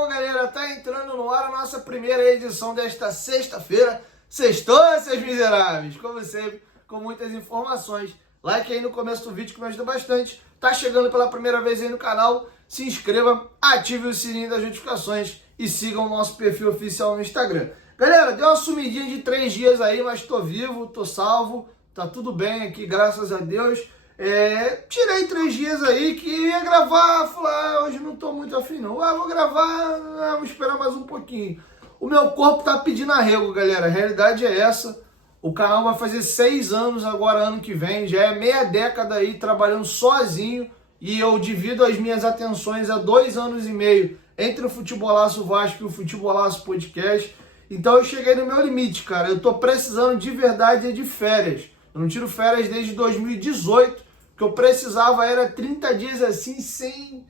bom, galera? Tá entrando no ar a nossa primeira edição desta sexta-feira. Sextou, seus miseráveis! Como sempre, com muitas informações. Like aí no começo do vídeo que me ajuda bastante. Tá chegando pela primeira vez aí no canal, se inscreva, ative o sininho das notificações e sigam o nosso perfil oficial no Instagram. Galera, deu uma sumidinha de 3 dias aí, mas tô vivo, tô salvo, tá tudo bem aqui, graças a Deus. Tirei 3 dias aí que ia gravar, falar, hoje não tô muito afim não. Vou gravar, vamos esperar mais um pouquinho. O meu corpo tá pedindo arrego, galera, a realidade é essa. O canal vai fazer 6 anos agora, ano que vem, já é meia década aí trabalhando sozinho e eu divido as minhas atenções há 2 anos e meio entre o Futebolaço Vasco e o Futebolaço Podcast. Então eu cheguei no meu limite, cara, eu tô precisando de verdade de férias. Eu não tiro férias desde 2018, que eu precisava era 30 dias assim, sem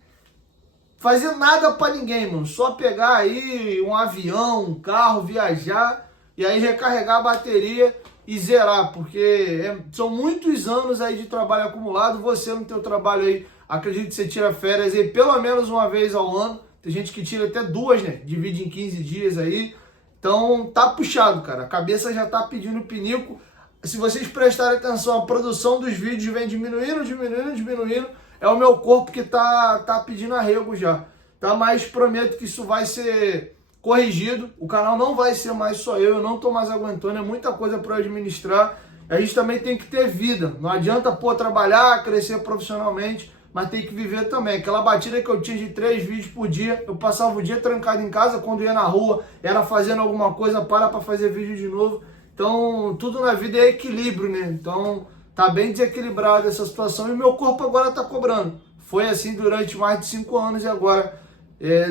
fazer nada pra ninguém, mano. Só pegar aí um avião, um carro, viajar e aí recarregar a bateria e zerar, porque são muitos anos aí de trabalho acumulado. Você no teu trabalho aí, acredito que você tira férias aí pelo menos uma vez ao ano. Tem gente que tira até 2, né? Divide em 15 dias aí. Então tá puxado, cara. A cabeça já tá pedindo pinico. Se vocês prestarem atenção, a produção dos vídeos vem diminuindo. É o meu corpo que tá pedindo arrego já. Tá? Mas prometo que isso vai ser corrigido. O canal não vai ser mais só eu não tô mais aguentando. É muita coisa para administrar. A gente também tem que ter vida. Não adianta, trabalhar, crescer profissionalmente, mas tem que viver também. Aquela batida que eu tinha de 3 vídeos por dia, eu passava o dia trancado em casa, quando ia na rua, era fazendo alguma coisa, para fazer vídeo de novo. Então, tudo na vida é equilíbrio, né? Então, tá bem desequilibrada essa situação e o meu corpo agora tá cobrando. Foi assim durante mais de 5 anos e agora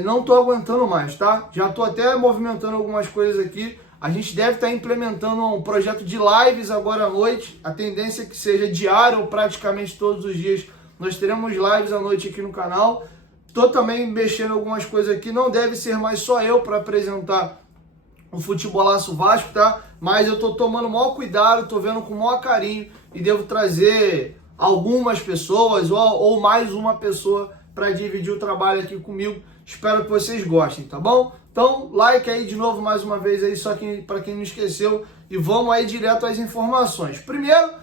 não tô aguentando mais, tá? Já tô até movimentando algumas coisas aqui. A gente deve estar implementando um projeto de lives agora à noite. A tendência é que seja diário ou praticamente todos os dias. Nós teremos lives à noite aqui no canal. Tô também mexendo algumas coisas aqui. Não deve ser mais só eu para apresentar o Futebolaço Vasco, tá? Mas eu tô tomando o maior cuidado, tô vendo com o maior carinho e devo trazer algumas pessoas ou mais uma pessoa para dividir o trabalho aqui comigo. Espero que vocês gostem, tá bom? Então, like aí de novo mais uma vez aí, só que para quem não esqueceu, e vamos aí direto às informações. Primeiro,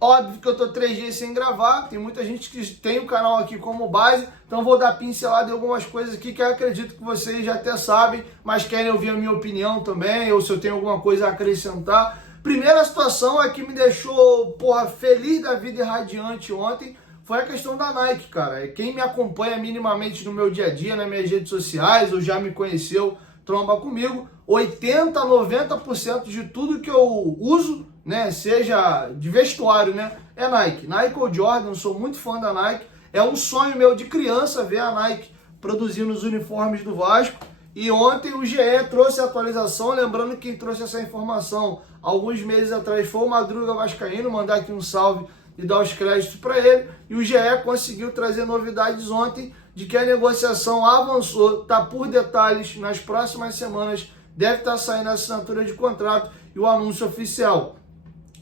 óbvio que eu tô 3 dias sem gravar, tem muita gente que tem o canal aqui como base, então vou dar pincelada em algumas coisas aqui que eu acredito que vocês já até sabem, mas querem ouvir a minha opinião também, ou se eu tenho alguma coisa a acrescentar. Primeira situação é que me deixou, feliz da vida e radiante ontem, foi a questão da Nike, cara. Quem me acompanha minimamente no meu dia a dia, nas minhas redes sociais, ou já me conheceu, tromba comigo, 80, 90% de tudo que eu uso, né, seja de vestuário, né, é Nike. Nike ou Jordan, eu sou muito fã da Nike. É um sonho meu de criança ver a Nike produzindo os uniformes do Vasco. E ontem o GE trouxe a atualização, lembrando que quem trouxe essa informação alguns meses atrás foi o Madruga Vascaíno, mandar aqui um salve e dar os créditos para ele. E o GE conseguiu trazer novidades ontem de que a negociação avançou, está por detalhes, nas próximas semanas deve estar saindo a assinatura de contrato e o anúncio oficial.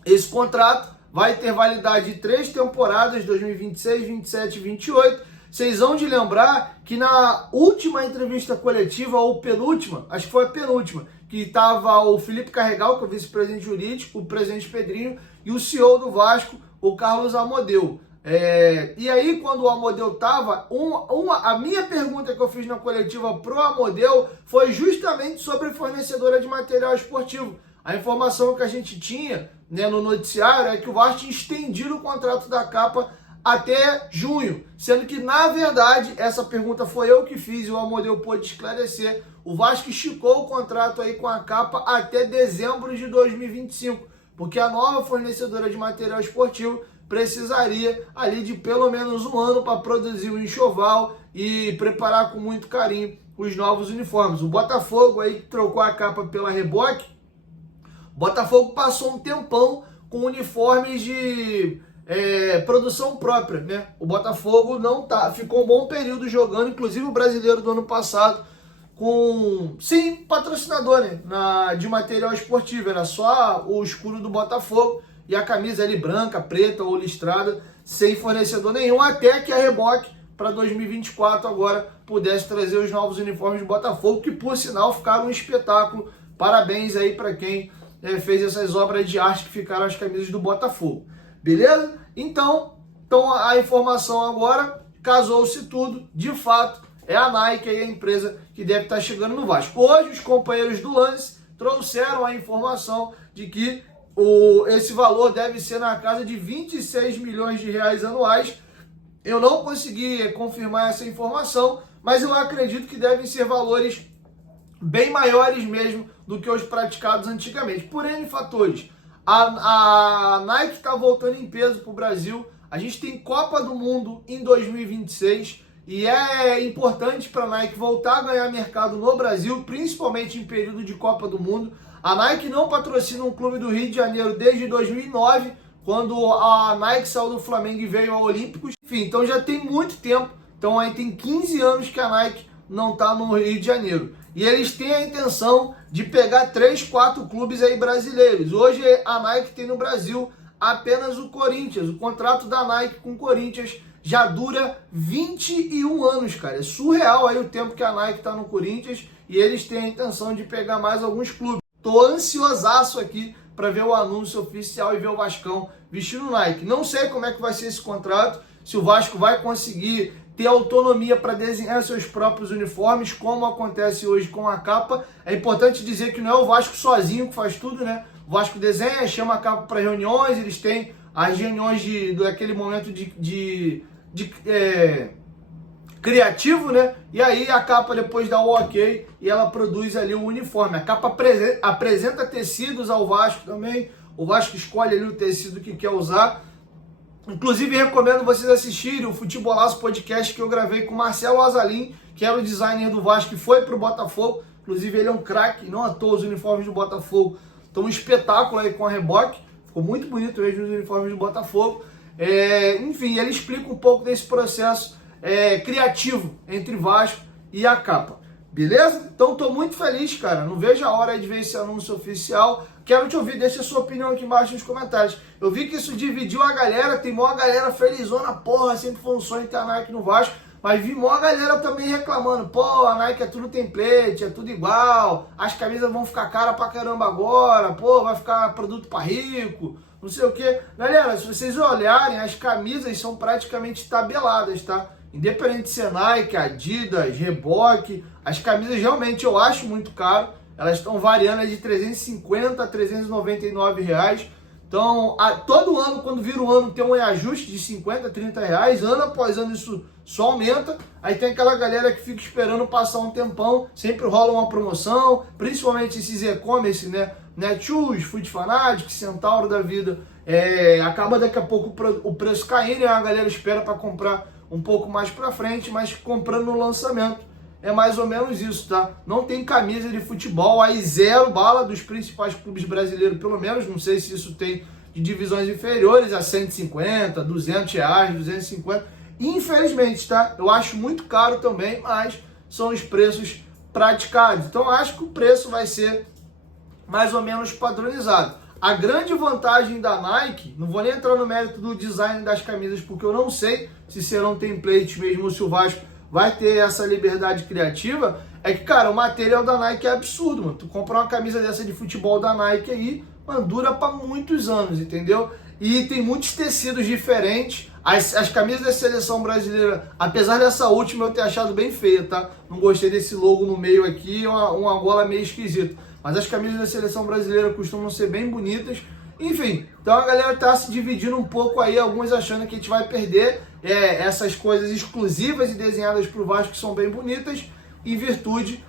Esse contrato vai ter validade de 3 temporadas, 2026, 27 e 28. Vocês vão de lembrar que na última entrevista coletiva, ou penúltima, acho que foi a penúltima, que estava o Felipe Carregal, que é o vice-presidente jurídico, o presidente Pedrinho, e o CEO do Vasco, o Carlos Amodeu. E aí, quando o Amodeu estava, a minha pergunta que eu fiz na coletiva pro Amodeu foi justamente sobre fornecedora de material esportivo. A informação que a gente tinha, né, no noticiário é que o Vasco tinha estendido o contrato da capa até junho, sendo que, na verdade, essa pergunta foi eu que fiz e o Amodeu pôde esclarecer. O Vasco esticou o contrato aí com a capa até dezembro de 2025, porque a nova fornecedora de material esportivo precisaria ali de pelo menos 1 ano para produzir o enxoval e preparar com muito carinho os novos uniformes. O Botafogo aí que trocou a capa pela Reboque, o Botafogo passou um tempão com uniformes de produção própria, né? O Botafogo ficou um bom período jogando, inclusive o brasileiro do ano passado, com, sim, patrocinador, né, de material esportivo. Era só o escudo do Botafogo e a camisa ali branca, preta ou listrada, sem fornecedor nenhum, até que a Reboque para 2024 agora pudesse trazer os novos uniformes do Botafogo, que por sinal ficaram um espetáculo. Parabéns aí para quem fez essas obras de arte que ficaram as camisas do Botafogo. Beleza? Então a informação agora, casou-se tudo, de fato, é a Nike aí a empresa que deve estar chegando no Vasco. Hoje os companheiros do Lance trouxeram a informação de que esse valor deve ser na casa de 26 milhões de reais anuais. Eu não consegui confirmar essa informação, mas eu acredito que devem ser valores bem maiores mesmo do que os praticados antigamente, por N fatores. A Nike está voltando em peso para o Brasil, a gente tem Copa do Mundo em 2026 e é importante para a Nike voltar a ganhar mercado no Brasil, principalmente em período de Copa do Mundo. A Nike não patrocina um clube do Rio de Janeiro desde 2009, quando a Nike saiu do Flamengo e veio ao Olímpicos. Enfim, então já tem muito tempo, então aí tem 15 anos que a Nike não está no Rio de Janeiro. E eles têm a intenção de pegar 3, 4 clubes aí brasileiros. Hoje a Nike tem no Brasil apenas o Corinthians. O contrato da Nike com o Corinthians já dura 21 anos, cara. É surreal aí o tempo que a Nike está no Corinthians e eles têm a intenção de pegar mais alguns clubes. Tô ansiosaço aqui para ver o anúncio oficial e ver o Vascão vestindo Nike. Não sei como é que vai ser esse contrato, se o Vasco vai conseguir ter autonomia para desenhar seus próprios uniformes, como acontece hoje com a capa. É importante dizer que não é o Vasco sozinho que faz tudo, né? O Vasco desenha, chama a capa para reuniões, eles têm as reuniões daquele momento de criativo, né? E aí a capa depois dá o ok e ela produz ali o uniforme. A capa apresenta tecidos ao Vasco também, o Vasco escolhe ali o tecido que quer usar. Inclusive, recomendo vocês assistirem o Futebolaço Podcast que eu gravei com o Marcelo Azalim, que era o designer do Vasco, que foi para o Botafogo. Inclusive, ele é um craque, não à toa os uniformes do Botafogo estão um espetáculo aí com a reboque. Ficou muito bonito mesmo os uniformes do Botafogo. Enfim, ele explica um pouco desse processo criativo entre Vasco e a capa. Beleza? Então, estou muito feliz, cara. Não vejo a hora de ver esse anúncio oficial. Quero te ouvir, deixa a sua opinião aqui embaixo nos comentários. Eu vi que isso dividiu a galera, tem mó galera felizona, porra, sempre foi um sonho ter a Nike no Vasco, mas vi mó galera também reclamando, pô, a Nike é tudo template, é tudo igual, as camisas vão ficar caras pra caramba agora, pô, vai ficar produto pra rico, não sei o que. Galera, se vocês olharem, as camisas são praticamente tabeladas, tá? Independente de ser Nike, Adidas, Reebok, as camisas realmente eu acho muito caro. Elas estão variando de 350 a 399 reais. Então, todo ano, quando vira o ano, tem um reajuste de 50, 30 reais. Ano após ano isso só aumenta. Aí tem aquela galera que fica esperando passar um tempão. Sempre rola uma promoção, principalmente esses e-commerce, né? Netshoes, Food Fanatics, Centauro da vida. Acaba daqui a pouco o preço caindo e a galera espera para comprar um pouco mais para frente, mas comprando no lançamento. É mais ou menos isso, tá? Não tem camisa de futebol, aí zero bala dos principais clubes brasileiros, pelo menos. Não sei se isso tem de divisões inferiores a 150, 200 reais, 250. Infelizmente, tá? Eu acho muito caro também, mas são os preços praticados. Então, eu acho que o preço vai ser mais ou menos padronizado. A grande vantagem da Nike, não vou nem entrar no mérito do design das camisas, porque eu não sei se serão templates mesmo ou se o Vasco vai ter essa liberdade criativa, é que, cara, o material da Nike é absurdo, mano. Tu comprar uma camisa dessa de futebol da Nike aí, mano, dura pra muitos anos, entendeu? E tem muitos tecidos diferentes. As camisas da seleção brasileira, apesar dessa última eu ter achado bem feia, tá? Não gostei desse logo no meio aqui, uma gola meio esquisita. Mas as camisas da seleção brasileira costumam ser bem bonitas. Enfim, então a galera tá se dividindo um pouco aí, alguns achando que a gente vai perder essas coisas exclusivas e desenhadas pro Vasco que são bem bonitas, em virtude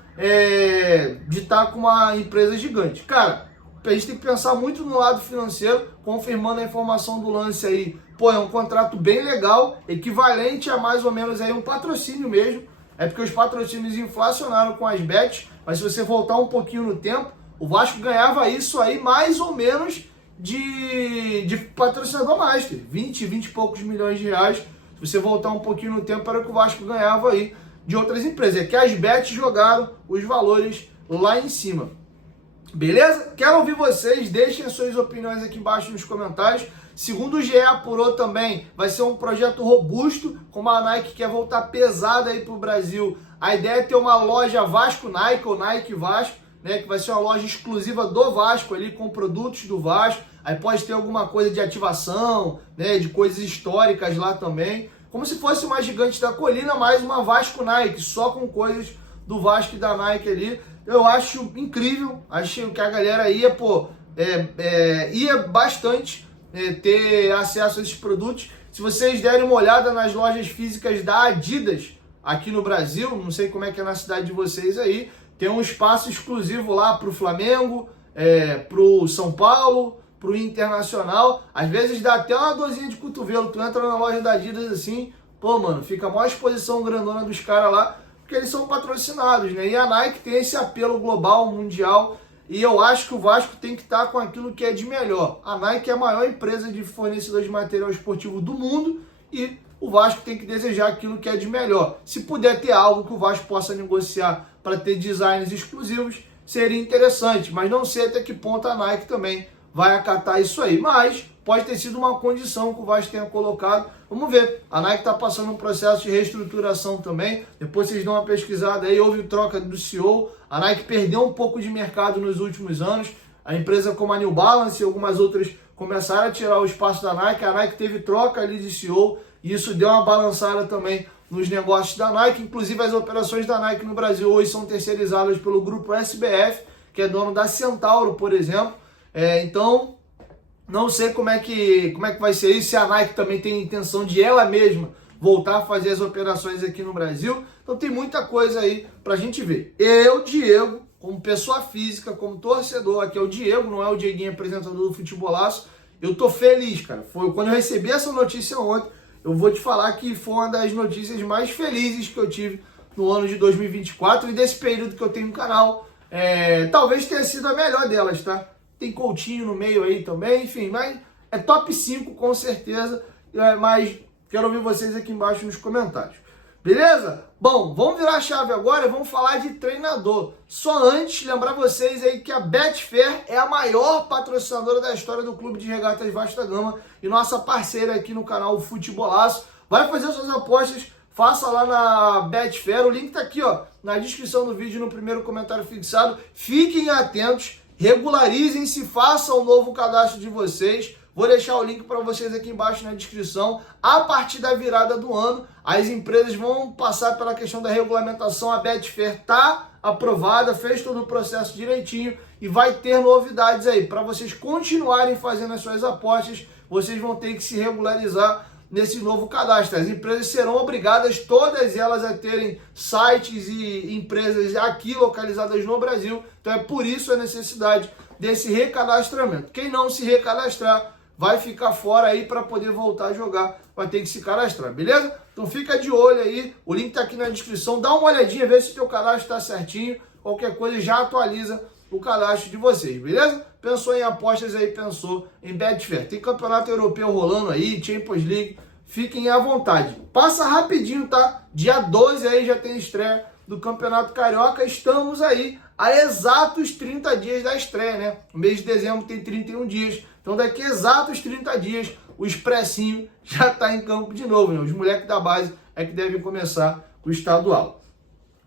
de estar com uma empresa gigante. Cara, a gente tem que pensar muito no lado financeiro, confirmando a informação do Lance aí. Pô, é um contrato bem legal, equivalente a mais ou menos aí um patrocínio mesmo. É porque os patrocínios inflacionaram com as bets, mas se você voltar um pouquinho no tempo, o Vasco ganhava isso aí mais ou menos de patrocinador master, 20 e poucos milhões de reais. Se você voltar um pouquinho no tempo, era o que o Vasco ganhava aí de outras empresas. É que as bets jogaram os valores lá em cima. Beleza? Quero ouvir vocês, deixem as suas opiniões aqui embaixo nos comentários. Segundo o GE apurou também, vai ser um projeto robusto, como a Nike quer voltar pesada aí pro Brasil. A ideia é ter uma loja Vasco Nike ou Nike Vasco, né, que vai ser uma loja exclusiva do Vasco ali, com produtos do Vasco. Aí pode ter alguma coisa de ativação, né, de coisas históricas lá também. Como se fosse uma Gigante da Colina, mais uma Vasco Nike, só com coisas do Vasco e da Nike ali. Eu acho incrível, acho que a galera ia, ia bastante ter acesso a esses produtos. Se vocês derem uma olhada nas lojas físicas da Adidas aqui no Brasil, não sei como é que é na cidade de vocês aí, tem um espaço exclusivo lá para o Flamengo, para o São Paulo, para o Internacional. Às vezes dá até uma dorzinha de cotovelo, tu entra na loja da Adidas assim, pô, mano, fica a maior exposição grandona dos caras lá, porque eles são patrocinados, né? E a Nike tem esse apelo global, mundial, e eu acho que o Vasco tem que estar com aquilo que é de melhor. A Nike é a maior empresa de fornecedores de material esportivo do mundo e o Vasco tem que desejar aquilo que é de melhor. Se puder ter algo que o Vasco possa negociar para ter designs exclusivos, seria interessante, mas não sei até que ponto a Nike também vai acatar isso aí. Mas pode ter sido uma condição que o Vasco tenha colocado. Vamos ver. A Nike está passando um processo de reestruturação também. Depois vocês dão uma pesquisada aí. Houve troca do CEO. A Nike perdeu um pouco de mercado nos últimos anos. A empresa como a New Balance e algumas outras começaram a tirar o espaço da Nike. A Nike teve troca ali de CEO e isso deu uma balançada também nos negócios da Nike. Inclusive as operações da Nike no Brasil hoje são terceirizadas pelo grupo SBF, que é dono da Centauro, por exemplo. Então, não sei como é que vai ser isso, se a Nike também tem intenção de ela mesma voltar a fazer as operações aqui no Brasil. Então tem muita coisa aí pra gente ver. Eu, Diego, como pessoa física, como torcedor, aqui é o Diego, não é o Dieguinho apresentador do Futebolaço, eu tô feliz, cara. Foi quando eu recebi essa notícia ontem, eu vou te falar que foi uma das notícias mais felizes que eu tive no ano de 2024 e desse período que eu tenho no canal. Talvez tenha sido a melhor delas, tá? Tem Coutinho no meio aí também, enfim, mas é top 5 com certeza, mas quero ouvir vocês aqui embaixo nos comentários. Beleza? Bom, vamos virar a chave agora e vamos falar de treinador. Só antes, lembrar vocês aí que a Betfair é a maior patrocinadora da história do Clube de Regatas Vasco da Gama e nossa parceira aqui no canal Futebolaço. Vai fazer suas apostas, faça lá na Betfair, o link tá aqui, ó, na descrição do vídeo, no primeiro comentário fixado. Fiquem atentos, regularizem-se, façam o novo cadastro de vocês. Vou deixar o link para vocês aqui embaixo na descrição. A partir da virada do ano, as empresas vão passar pela questão da regulamentação. A Betfair está aprovada, fez todo o processo direitinho e vai ter novidades aí. Para vocês continuarem fazendo as suas apostas, vocês vão ter que se regularizar nesse novo cadastro. As empresas serão obrigadas, todas elas, a terem sites e empresas aqui localizadas no Brasil. Então é por isso a necessidade desse recadastramento. Quem não se recadastrar vai ficar fora aí para poder voltar a jogar, vai ter que se cadastrar, beleza? Então fica de olho aí, o link tá aqui na descrição, dá uma olhadinha, vê se o teu cadastro está certinho, qualquer coisa já atualiza o cadastro de vocês, beleza? Pensou em apostas aí, pensou em Betfair. Tem campeonato europeu rolando aí, Champions League, fiquem à vontade. Passa rapidinho, tá? Dia 12 aí já tem estreia do Campeonato Carioca, estamos aí a exatos 30 dias da estreia, né? O mês de dezembro tem 31 dias, então daqui a exatos 30 dias o Expressinho já está em campo de novo, né? Os moleques da base é que devem começar o estadual.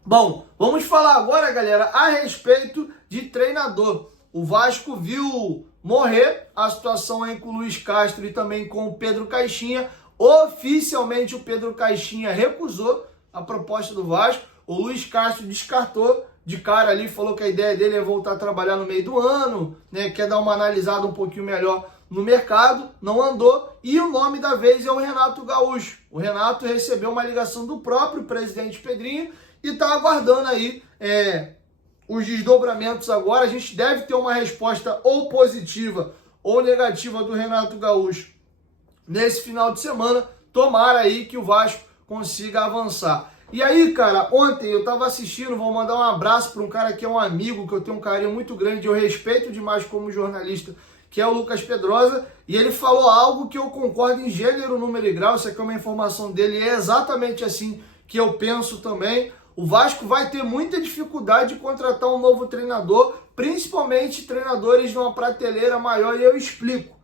Bom, vamos falar agora, galera, a respeito de treinador. O Vasco viu morrer a situação aí com o Luiz Castro e também com o Pedro Caixinha. Oficialmente o Pedro Caixinha recusou a proposta do Vasco. O Luiz Castro descartou de cara ali, falou que a ideia dele é voltar a trabalhar no meio do ano, né? Quer dar uma analisada um pouquinho melhor no mercado, não andou. E o nome da vez é o Renato Gaúcho. O Renato recebeu uma ligação do próprio presidente Pedrinho e está aguardando aí os desdobramentos agora. A gente deve ter uma resposta ou positiva ou negativa do Renato Gaúcho nesse final de semana. Tomara aí que o Vasco consiga avançar. E aí, cara, ontem eu tava assistindo, vou mandar um abraço para um cara que é um amigo, que eu tenho um carinho muito grande, eu respeito demais como jornalista, que é o Lucas Pedrosa, e ele falou algo que eu concordo em gênero, número e grau. Isso aqui é uma informação dele, é exatamente assim que eu penso também. o Vasco vai ter muita dificuldade de contratar um novo treinador, principalmente treinadores de uma prateleira maior, e eu explico.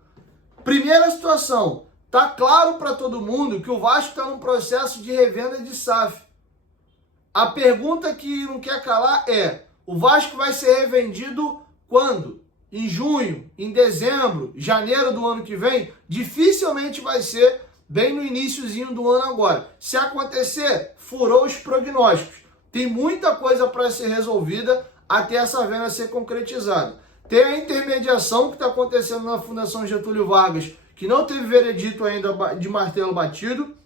Primeira situação, tá claro para todo mundo que o Vasco está num processo de revenda de SAF. A pergunta que não quer calar é, o Vasco vai ser revendido quando? Em junho, em dezembro, janeiro do ano que vem? Dificilmente vai ser bem no iniciozinho do ano agora. Se acontecer, furou os prognósticos. Tem muita coisa para ser resolvida até essa venda ser concretizada. Tem a intermediação que está acontecendo na Fundação Getúlio Vargas, que não teve veredito ainda de martelo batido.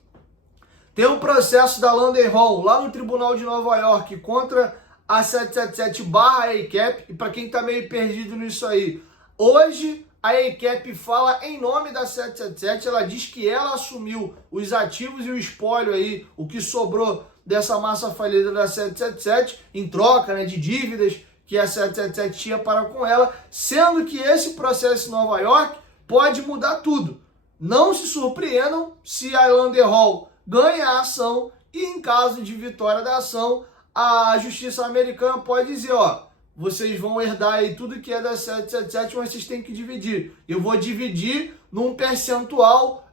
Tem o processo da London Hall lá no Tribunal de Nova York contra a 777/ACAP, e para quem está meio perdido nisso aí, hoje a ACAP fala em nome da 777, ela diz que ela assumiu os ativos e o espólio aí, o que sobrou dessa massa falida da 777, em troca, né, de dívidas que a 777 tinha para com ela, sendo que esse processo em Nova York pode mudar tudo. Não se surpreendam se a London Hall ganha a ação e em caso de vitória da ação, a justiça americana pode dizer, ó, vocês vão herdar aí tudo que é da 777, mas vocês têm que dividir. Eu vou dividir num percentual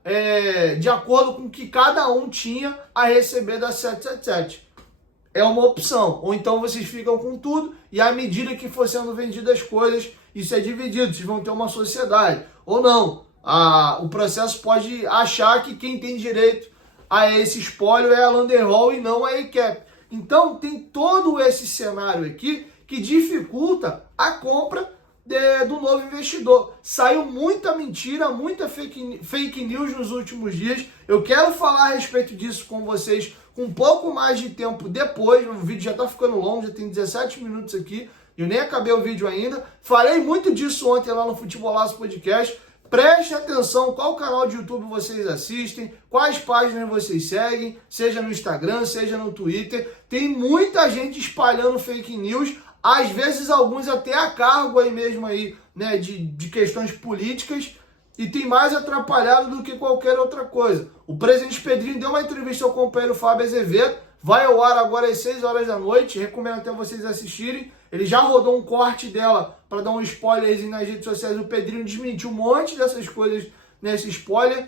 de acordo com o que cada um tinha a receber da 777. É uma opção. Ou então vocês ficam com tudo e à medida que for sendo vendidas as coisas, isso é dividido. Vocês vão ter uma sociedade. Ou não. O processo pode achar que quem tem direito a esse espólio é a London Hall e não a ACAP. Então, tem todo esse cenário aqui que dificulta a compra do novo investidor. Saiu muita mentira, muita fake news nos últimos dias. Eu quero falar a respeito disso com vocês com um pouco mais de tempo depois. O vídeo já está ficando longo, já tem 17 minutos aqui. Eu nem acabei o vídeo ainda. Falei muito disso ontem lá no Futebolaço Podcast. Preste atenção qual canal de YouTube vocês assistem, quais páginas vocês seguem, seja no Instagram, seja no Twitter. Tem muita gente espalhando fake news, às vezes alguns até a cargo aí mesmo aí, né, de questões políticas, e tem mais atrapalhado do que qualquer outra coisa. O presidente Pedrinho deu uma entrevista ao companheiro Fábio Azevedo, vai ao ar agora às 6 horas da noite, recomendo até vocês assistirem. Ele já rodou um corte dela para dar um spoiler nas redes sociais. O Pedrinho desmentiu um monte dessas coisas nesse spoiler.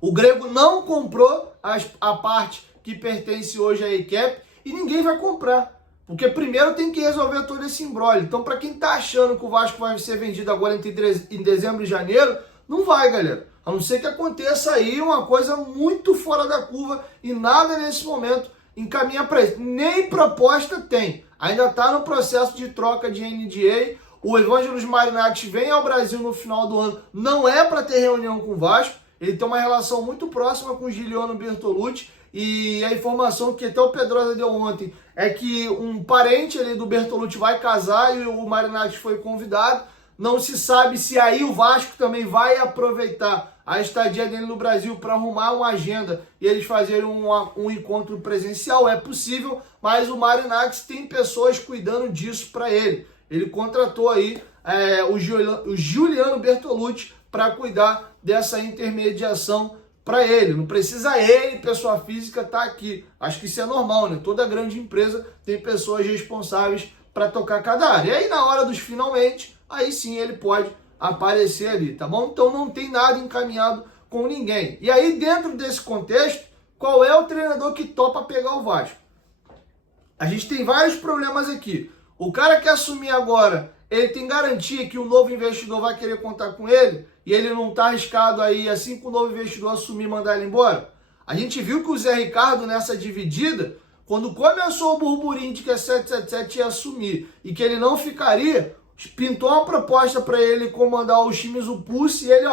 O Grego não comprou a parte que pertence hoje à ACAP e ninguém vai comprar. Porque primeiro tem que resolver todo esse imbróglio. Então, para quem está achando que o Vasco vai ser vendido agora em dezembro e janeiro, não vai, galera. A não ser que aconteça aí uma coisa muito fora da curva e nada nesse momento encaminha para isso. Nem proposta tem. Ainda está no processo de troca de NDA. O Evangelos Marinakis vem ao Brasil no final do ano. Não é para ter reunião com o Vasco. Ele tem uma relação muito próxima com o Giuliano Bertolucci. E a informação que até o Pedrosa deu ontem é que um parente ali do Bertolucci vai casar e o Marinakis foi convidado. Não se sabe se aí o Vasco também vai aproveitar a estadia dele no Brasil para arrumar uma agenda e eles fazerem um encontro presencial. É possível, mas o Marinakis tem pessoas cuidando disso para ele. Ele contratou aí o Giuliano Bertolucci para cuidar dessa intermediação para ele. Não precisa ele, pessoa física, estar aqui. Acho que isso é normal, né? Toda grande empresa tem pessoas responsáveis para tocar cada área. E aí, na hora dos finalmente, aí sim ele pode aparecer ali, tá bom? Então não tem nada encaminhado com ninguém. E aí, dentro desse contexto, qual é o treinador que topa pegar o Vasco? A gente tem vários problemas aqui. O cara que assumir agora, ele tem garantia que o novo investidor vai querer contar com ele e ele não está arriscado aí, assim que o novo investidor assumir, mandar ele embora? A gente viu que o Zé Ricardo, nessa dividida, quando começou o burburinho de que a 777 ia assumir e que ele não ficaria, pintou uma proposta para ele comandar os times do Pulse e ele,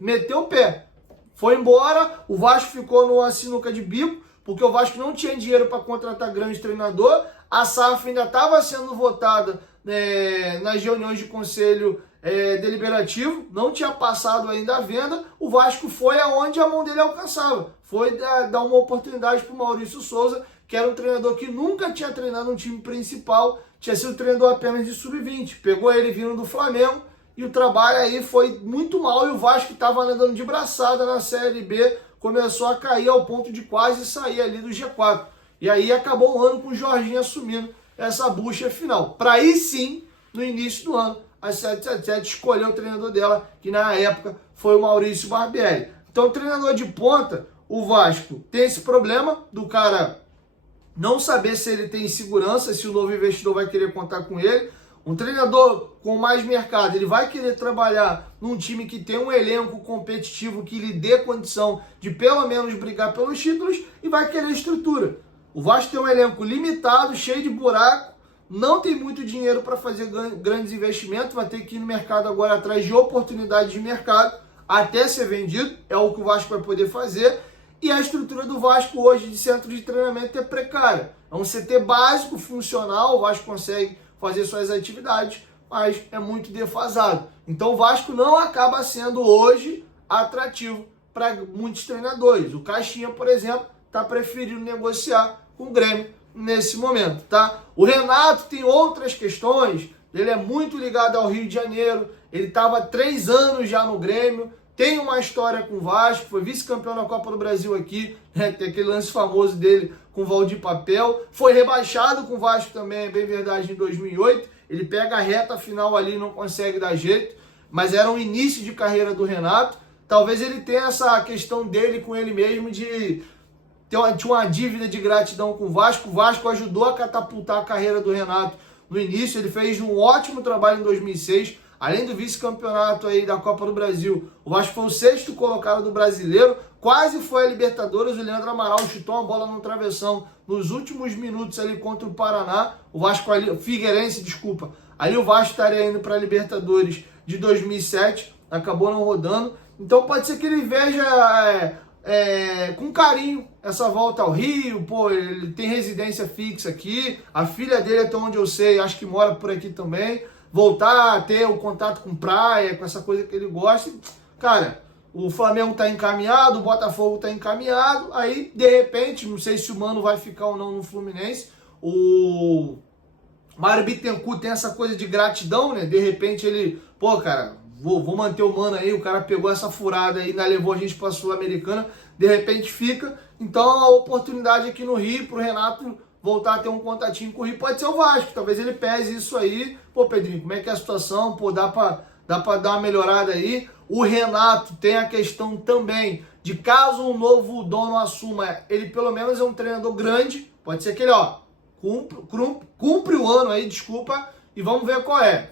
meteu o pé. Foi embora, o Vasco ficou numa sinuca de bico, porque o Vasco não tinha dinheiro para contratar grande treinador, a SAF ainda estava sendo votada nas reuniões de conselho deliberativo, não tinha passado ainda a venda, o Vasco foi aonde a mão dele alcançava. Foi dar uma oportunidade para o Maurício Souza, que era um treinador que nunca tinha treinado um time principal, tinha sido treinador apenas de sub-20. Pegou ele vindo do Flamengo e o trabalho aí foi muito mal e o Vasco estava andando de braçada na Série B, começou a cair ao ponto de quase sair ali do G4. E aí acabou o ano com o Jorginho assumindo essa bucha final. Para aí sim, no início do ano, a 777 escolheu o treinador dela, que na época foi o Maurício Barbieri. Então, o treinador de ponta, o Vasco tem esse problema do cara não saber se ele tem segurança, se o novo investidor vai querer contar com ele. Um treinador com mais mercado, ele vai querer trabalhar num time que tem um elenco competitivo que lhe dê condição de pelo menos brigar pelos títulos e vai querer estrutura. O Vasco tem um elenco limitado, cheio de buraco, não tem muito dinheiro para fazer grandes investimentos, vai ter que ir no mercado agora atrás de oportunidades de mercado até ser vendido, é o que o Vasco vai poder fazer. E a estrutura do Vasco hoje de centro de treinamento é precária. É um CT básico, funcional, o Vasco consegue fazer suas atividades, mas é muito defasado. Então o Vasco não acaba sendo hoje atrativo para muitos treinadores. O Caixinha, por exemplo, está preferindo negociar com o Grêmio nesse momento, tá? O Renato tem outras questões, ele é muito ligado ao Rio de Janeiro, ele estava 3 anos já no Grêmio, tem uma história com o Vasco, foi vice-campeão na Copa do Brasil aqui, né? Tem aquele lance famoso dele com o Valdir Papel, foi rebaixado com o Vasco também, é bem verdade, em 2008, ele pega a reta final ali e não consegue dar jeito, mas era um início de carreira do Renato, talvez ele tenha essa questão dele com ele mesmo de tinha uma dívida de gratidão com o Vasco ajudou a catapultar a carreira do Renato no início, ele fez um ótimo trabalho em 2006, além do vice-campeonato aí da Copa do Brasil, o Vasco foi o 6º colocado do Brasileiro, quase foi a Libertadores, o Leandro Amaral chutou uma bola no travessão nos últimos minutos ali contra o Paraná, o Vasco ali, Figueirense, desculpa, ali o Vasco estaria indo para a Libertadores de 2007, acabou não rodando, então pode ser que ele veja com carinho essa volta ao Rio, pô, ele tem residência fixa aqui, a filha dele, até onde eu sei, acho que mora por aqui também, voltar a ter o contato com praia, com essa coisa que ele gosta, cara, o Flamengo tá encaminhado, o Botafogo tá encaminhado, aí, de repente, não sei se o Mano vai ficar ou não no Fluminense, o Mário Bittencourt tem essa coisa de gratidão, né, de repente ele, pô, cara, vou manter o Mano aí, o cara pegou essa furada aí, ainda levou a gente pra Sul-Americana, de repente fica, então a oportunidade aqui no Rio, pro Renato voltar a ter um contatinho com o Rio, pode ser o Vasco, talvez ele pese isso aí, pô Pedrinho, como é que é a situação, pô, dá pra dar uma melhorada aí, o Renato tem a questão também de caso um novo dono assuma, ele pelo menos é um treinador grande, pode ser que ele, ó, cumpre o ano aí, desculpa, e vamos ver qual é.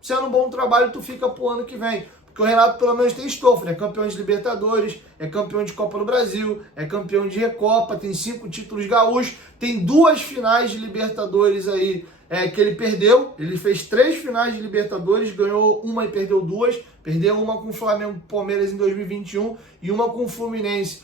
Sendo um bom trabalho, tu fica pro ano que vem. Porque o Renato pelo menos tem estofo, né? É campeão de Libertadores, é campeão de Copa do Brasil, é campeão de Recopa, tem 5 títulos gaúchos, tem 2 finais de Libertadores aí que ele perdeu. Ele fez 3 finais de Libertadores, ganhou uma e perdeu 2. Perdeu uma com o Flamengo e Palmeiras em 2021 e uma com o Fluminense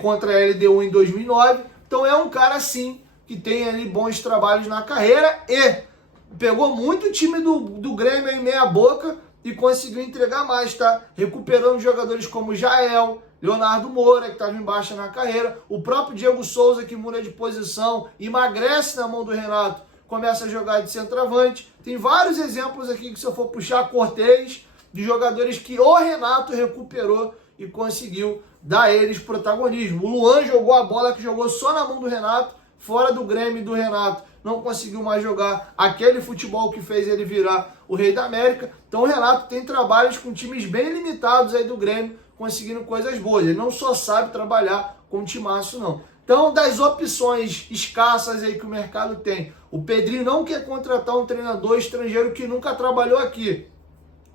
contra a LDU em 2009. Então é um cara, sim, que tem ali bons trabalhos na carreira e pegou muito o time do Grêmio em meia boca e conseguiu entregar mais, tá? Recuperando jogadores como Jael, Leonardo Moura, que estava em baixa na carreira, o próprio Diego Souza, que muda de posição, emagrece na mão do Renato, começa a jogar de centroavante. Tem vários exemplos aqui que se eu for puxar, Cortez, de jogadores que o Renato recuperou e conseguiu dar a eles protagonismo. O Luan jogou a bola que jogou só na mão do Renato, fora do Grêmio do Renato, não conseguiu mais jogar aquele futebol que fez ele virar o Rei da América. Então o Renato tem trabalhos com times bem limitados aí do Grêmio, conseguindo coisas boas. Ele não só sabe trabalhar com um timaço, não. Então, das opções escassas aí que o mercado tem, o Pedrinho não quer contratar um treinador estrangeiro que nunca trabalhou aqui.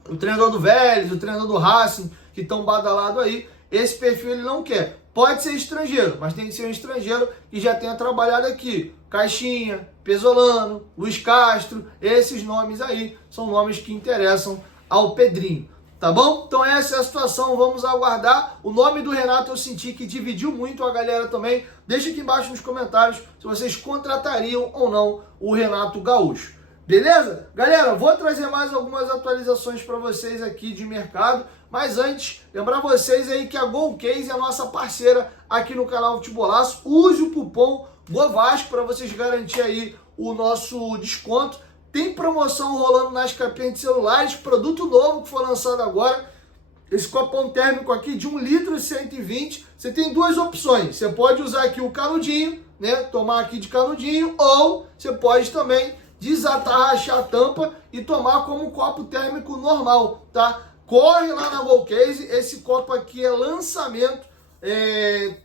O treinador do Vélez, o treinador do Racing, que estão badalados aí, esse perfil ele não quer. Pode ser estrangeiro, mas tem que ser um estrangeiro que já tenha trabalhado aqui. Caixinha, Pesolano, Luiz Castro, esses nomes aí são nomes que interessam ao Pedrinho, tá bom? Então essa é a situação, vamos aguardar. O nome do Renato eu senti que dividiu muito a galera também. Deixa aqui embaixo nos comentários se vocês contratariam ou não o Renato Gaúcho. Beleza? Galera, vou trazer mais algumas atualizações para vocês aqui de mercado, mas antes, lembrar vocês aí que a GolCase é a nossa parceira aqui no canal Futebolaço. Use o cupom GOVASCO para vocês garantir aí o nosso desconto. Tem promoção rolando nas capinhas de celulares, produto novo que foi lançado agora. Esse copão térmico aqui de 1,120 litro, você tem 2 opções. Você pode usar aqui o canudinho, né, tomar aqui de canudinho, ou você pode também desatarrachar a tampa e tomar como um copo térmico normal, tá? Corre lá na Golcase, esse copo aqui é lançamento,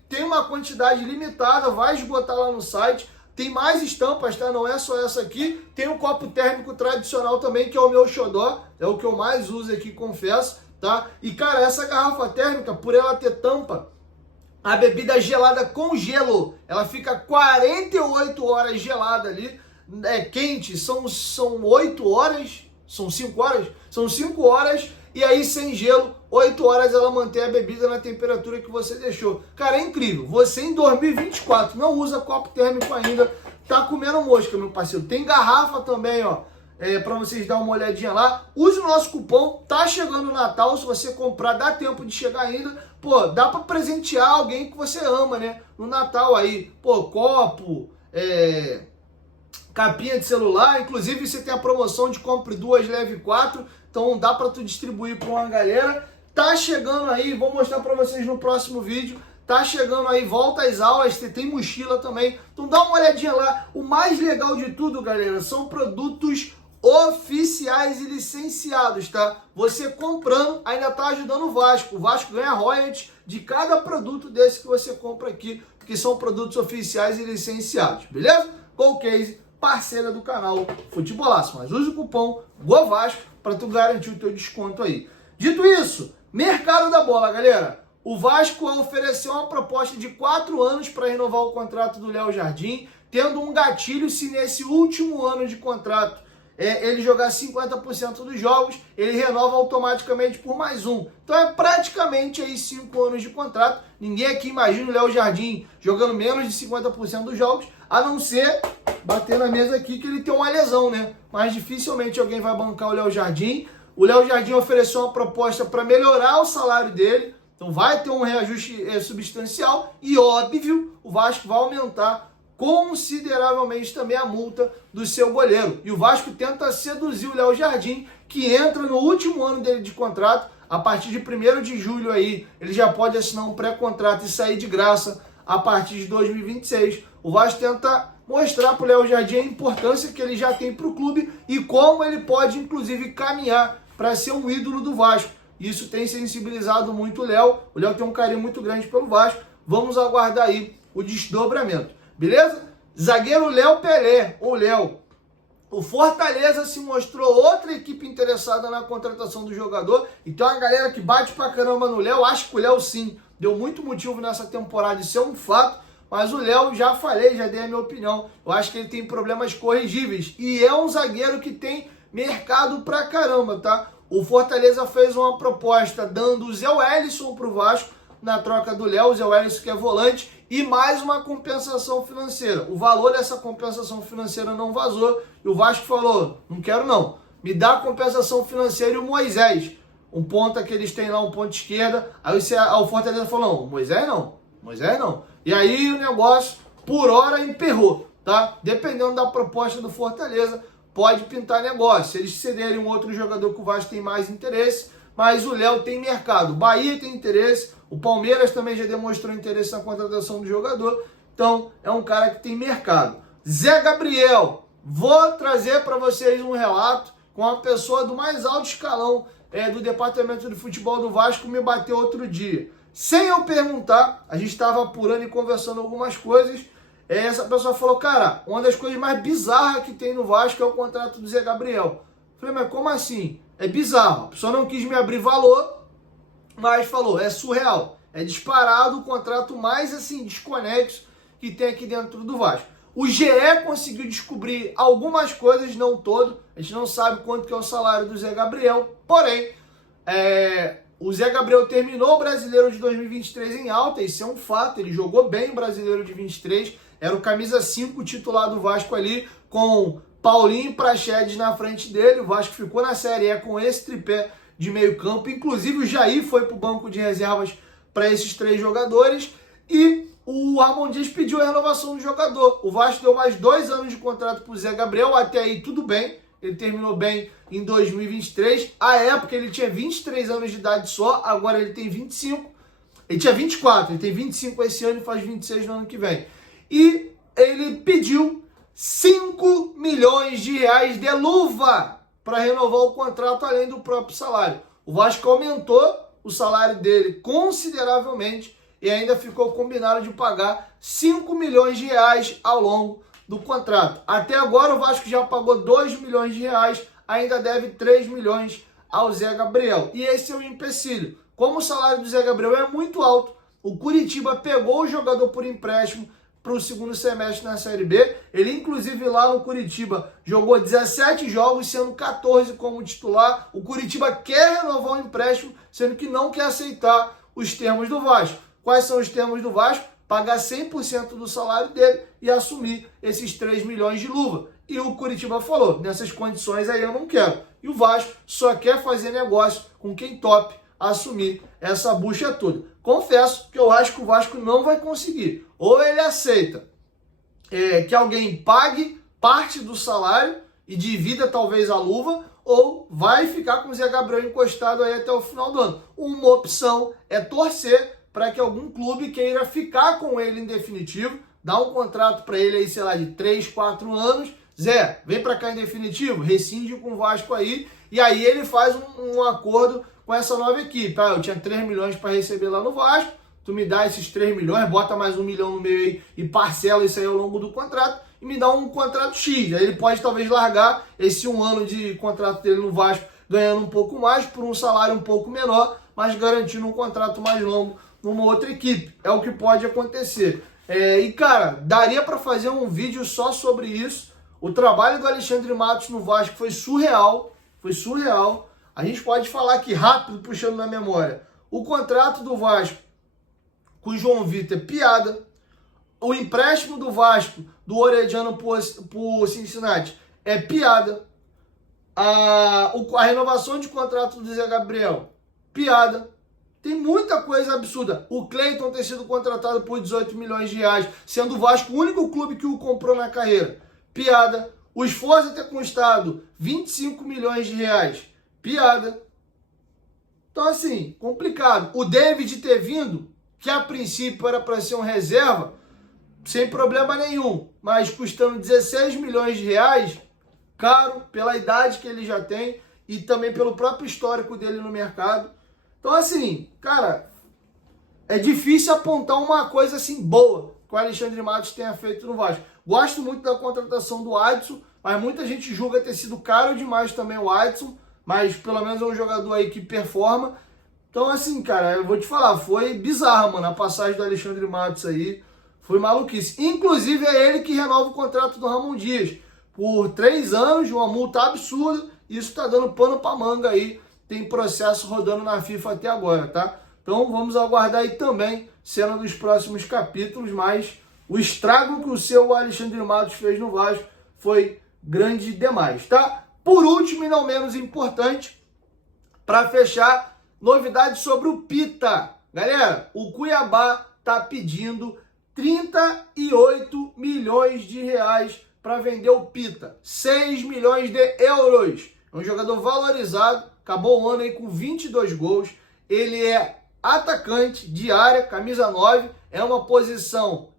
tem uma quantidade limitada, vai esgotar lá no site, tem mais estampas, tá? Não é só essa aqui, tem o copo térmico tradicional também, que é o meu xodó, é o que eu mais uso aqui, confesso, tá? E cara, essa garrafa térmica, por ela ter tampa, a bebida gelada com gelo, ela fica 48 horas gelada ali, quente, são 8 horas, são 5 horas? São 5 horas, e aí sem gelo, 8 horas ela mantém a bebida na temperatura que você deixou. Cara, é incrível, você em 2024 não usa copo térmico ainda, tá comendo mosca, meu parceiro. Tem garrafa também, ó, para vocês dar uma olhadinha lá. Use o nosso cupom, tá chegando o Natal, se você comprar, dá tempo de chegar ainda. Pô, dá para presentear alguém que você ama, né? No Natal aí, pô, copo, capinha de celular, inclusive você tem a promoção de compre 2, leve 4, então dá para tu distribuir para uma galera. Tá chegando aí, vou mostrar para vocês no próximo vídeo, tá chegando aí, volta às aulas, tem mochila também, então dá uma olhadinha lá. O mais legal de tudo, galera, são produtos oficiais e licenciados, tá? Você comprando ainda tá ajudando o Vasco ganha royalties de cada produto desse que você compra aqui, porque são produtos oficiais e licenciados, beleza? Golcase, parceira do canal Futebolaço, mas use o cupom GOVASCO para tu garantir o teu desconto aí. Dito isso, mercado da bola, galera. O Vasco ofereceu uma proposta de 4 anos para renovar o contrato do Léo Jardim, tendo um gatilho se nesse último ano de contrato ele jogar 50% dos jogos, ele renova automaticamente por mais um. Então é praticamente aí 5 anos de contrato. Ninguém aqui imagina o Léo Jardim jogando menos de 50% dos jogos, a não ser bater na mesa aqui que ele tem uma lesão, né? Mas dificilmente alguém vai bancar o Léo Jardim. O Léo Jardim ofereceu uma proposta para melhorar o salário dele, então vai ter um reajuste substancial e, óbvio, o Vasco vai aumentar consideravelmente também a multa do seu goleiro. E o Vasco tenta seduzir o Léo Jardim, que entra no último ano dele de contrato. A partir de 1º de julho aí, ele já pode assinar um pré-contrato e sair de graça a partir de 2026. O Vasco tenta mostrar para o Léo Jardim a importância que ele já tem para o clube e como ele pode, inclusive, caminhar para ser um ídolo do Vasco. Isso tem sensibilizado muito o Léo. O Léo tem um carinho muito grande pelo Vasco. Vamos aguardar aí o desdobramento. Beleza? Zagueiro Léo Pelé, ou Léo. O Fortaleza se mostrou outra equipe interessada na contratação do jogador. Então a galera que bate pra caramba no Léo, acho que o Léo sim deu muito motivo nessa temporada, isso é um fato. Mas o Léo, já falei, já dei a minha opinião. Eu acho que ele tem problemas corrigíveis. E é um zagueiro que tem mercado pra caramba, tá? O Fortaleza fez uma proposta dando o Zé Wellison pro Vasco na troca do Léo, o Zé Wellison que é volante, e mais uma compensação financeira. O valor dessa compensação financeira não vazou, e o Vasco falou, não quero não, me dá a compensação financeira e o Moisés, um ponta que eles têm lá, um ponta esquerda, aí o Fortaleza falou, não, Moisés não, e aí o negócio, por hora, emperrou, tá? Dependendo da proposta do Fortaleza, pode pintar negócio, se eles cederem um outro jogador que o Vasco tem mais interesse, mas o Léo tem mercado, o Bahia tem interesse, o Palmeiras também já demonstrou interesse na contratação do jogador, então é um cara que tem mercado. Zé Gabriel, vou trazer para vocês um relato com uma pessoa do mais alto escalão do departamento de futebol do Vasco, me bateu outro dia. Sem eu perguntar, a gente estava apurando e conversando algumas coisas, essa pessoa falou, cara, uma das coisas mais bizarras que tem no Vasco é o contrato do Zé Gabriel. Falei, mas como assim? É bizarro, a pessoa não quis me abrir valor, mas falou, é surreal, é disparado o contrato mais assim desconexo que tem aqui dentro do Vasco. O GE conseguiu descobrir algumas coisas, não todo, a gente não sabe quanto que é o salário do Zé Gabriel, porém, o Zé Gabriel terminou o Brasileiro de 2023 em alta, isso é um fato, ele jogou bem o Brasileiro de 23, era o camisa 5 titular do Vasco ali, com Paulinho e Praxedes na frente dele, o Vasco ficou na Série E com esse tripé de meio campo, inclusive o Jair foi para o banco de reservas para esses 3 jogadores, e o Ramon Dias pediu a renovação do jogador. O Vasco deu mais 2 anos de contrato para o Zé Gabriel, até aí tudo bem, ele terminou bem em 2023, à época ele tinha 23 anos de idade só, agora ele tem 25, ele tinha 24, ele tem 25 esse ano e faz 26 no ano que vem. E ele pediu 5 milhões de reais de luva para renovar o contrato, além do próprio salário. O Vasco aumentou o salário dele consideravelmente e ainda ficou combinado de pagar 5 milhões de reais ao longo do contrato. Até agora o Vasco já pagou 2 milhões de reais, ainda deve 3 milhões ao Zé Gabriel. E esse é o empecilho. Como o salário do Zé Gabriel é muito alto, o Curitiba pegou o jogador por empréstimo para o segundo semestre na Série B. Ele, inclusive, lá no Curitiba, jogou 17 jogos, sendo 14 como titular. O Curitiba quer renovar o empréstimo, sendo que não quer aceitar os termos do Vasco. Quais são os termos do Vasco? Pagar 100% do salário dele e assumir esses 3 milhões de luva. E o Curitiba falou, nessas condições aí eu não quero. E o Vasco só quer fazer negócio com quem tope assumir essa bucha toda. Confesso que eu acho que o Vasco não vai conseguir. Ou ele aceita que alguém pague parte do salário e divida talvez a luva, ou vai ficar com o Zé Gabriel encostado aí até o final do ano. Uma opção é torcer para que algum clube queira ficar com ele em definitivo, dar um contrato para ele aí, sei lá, de 3, 4 anos. Zé, vem para cá em definitivo, rescinde com o Vasco aí, e aí ele faz um acordo com essa nova equipe. Eu tinha 3 milhões para receber lá no Vasco, tu me dá esses 3 milhões, bota mais 1 milhão no meio aí e parcela isso aí ao longo do contrato e me dá um contrato X. Aí ele pode talvez largar esse 1 ano de contrato dele no Vasco ganhando um pouco mais por um salário um pouco menor, mas garantindo um contrato mais longo numa outra equipe. É o que pode acontecer. E cara, daria para fazer um vídeo só sobre isso. O trabalho do Alexandre Matos no Vasco foi surreal. A gente pode falar aqui rápido, puxando na memória. O contrato do Vasco com o João Vitor é piada. O empréstimo do Vasco, do Orediano por Cincinnati, é piada. A renovação de contrato do Zé Gabriel, piada. Tem muita coisa absurda. O Cleiton ter sido contratado por 18 milhões de reais, sendo o Vasco o único clube que o comprou na carreira, piada. O Sforza ter custado 25 milhões de reais, piada. Então, assim, complicado. O David ter vindo, que a princípio era para ser um reserva, sem problema nenhum, mas custando 16 milhões de reais, caro, pela idade que ele já tem e também pelo próprio histórico dele no mercado. Então, assim, cara, é difícil apontar uma coisa assim boa que o Alexandre Matos tenha feito no Vasco. Gosto muito da contratação do Adson, mas muita gente julga ter sido caro demais também o Adson, mas pelo menos é um jogador aí que performa. Então, assim, cara, eu vou te falar, foi bizarra, mano, a passagem do Alexandre Matos aí, foi maluquice. Inclusive, é ele que renova o contrato do Ramon Dias por 3 anos, uma multa absurda, e isso tá dando pano pra manga aí, tem processo rodando na FIFA até agora, tá? Então, vamos aguardar aí também, cena dos próximos capítulos, mas o estrago que o seu Alexandre Matos fez no Vasco foi grande demais, tá? Por último e não menos importante, para fechar, novidades sobre o Pita. Galera, o Cuiabá tá pedindo 38 milhões de reais para vender o Pita. 6 milhões de euros. É um jogador valorizado, acabou o ano aí com 22 gols. Ele é atacante de área, camisa 9, é uma posição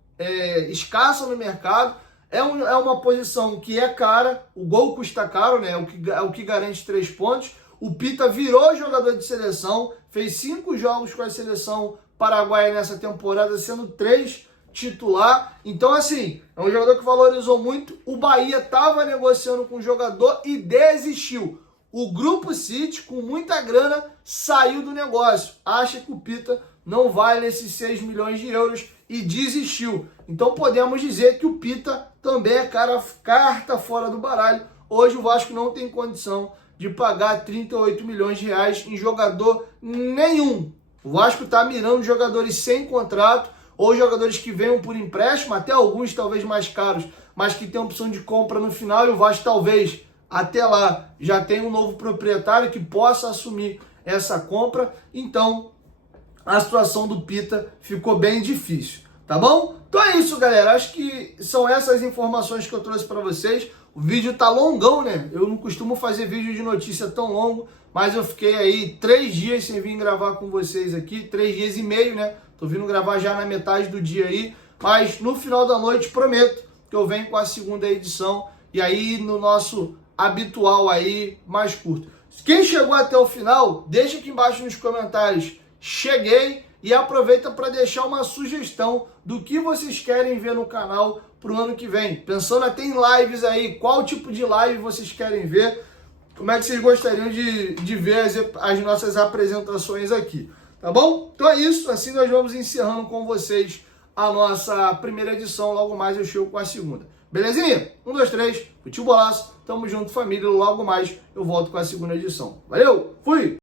escassa no mercado, é uma posição que é cara, o gol custa caro, né? É o que garante 3 pontos. O Pita virou jogador de seleção, fez 5 jogos com a seleção paraguaia nessa temporada, sendo 3 titular. Então, assim, é um jogador que valorizou muito. O Bahia estava negociando com o jogador e desistiu. O Grupo City, com muita grana, saiu do negócio. Acha que o Pita não vale esses 6 milhões de euros e desistiu. Então podemos dizer que o Pita também é carta fora do baralho. Hoje o Vasco não tem condição de pagar 38 milhões de reais em jogador nenhum. O Vasco está mirando jogadores sem contrato ou jogadores que venham por empréstimo, até alguns talvez mais caros, mas que tem opção de compra no final, e o Vasco talvez até lá já tenha um novo proprietário que possa assumir essa compra. Então a situação do Pita ficou bem difícil, tá bom? Então é isso, galera. Acho que são essas informações que eu trouxe para vocês. O vídeo tá longão, né? Eu não costumo fazer vídeo de notícia tão longo, mas eu fiquei aí 3 dias sem vir gravar com vocês aqui, 3 dias e meio, né? Tô vindo gravar já na metade do dia aí, mas no final da noite, prometo, que eu venho com a segunda edição, e aí no nosso habitual aí, mais curto. Quem chegou até o final, deixa aqui embaixo nos comentários, cheguei, e aproveita para deixar uma sugestão do que vocês querem ver no canal para o ano que vem. Pensando até em lives aí, qual tipo de live vocês querem ver, como é que vocês gostariam de ver as nossas apresentações aqui, tá bom? Então é isso, assim nós vamos encerrando com vocês a nossa primeira edição, logo mais eu chego com a segunda. Belezinha? 1, 2, 3, Futebolaço, tamo junto família, logo mais eu volto com a segunda edição. Valeu, fui!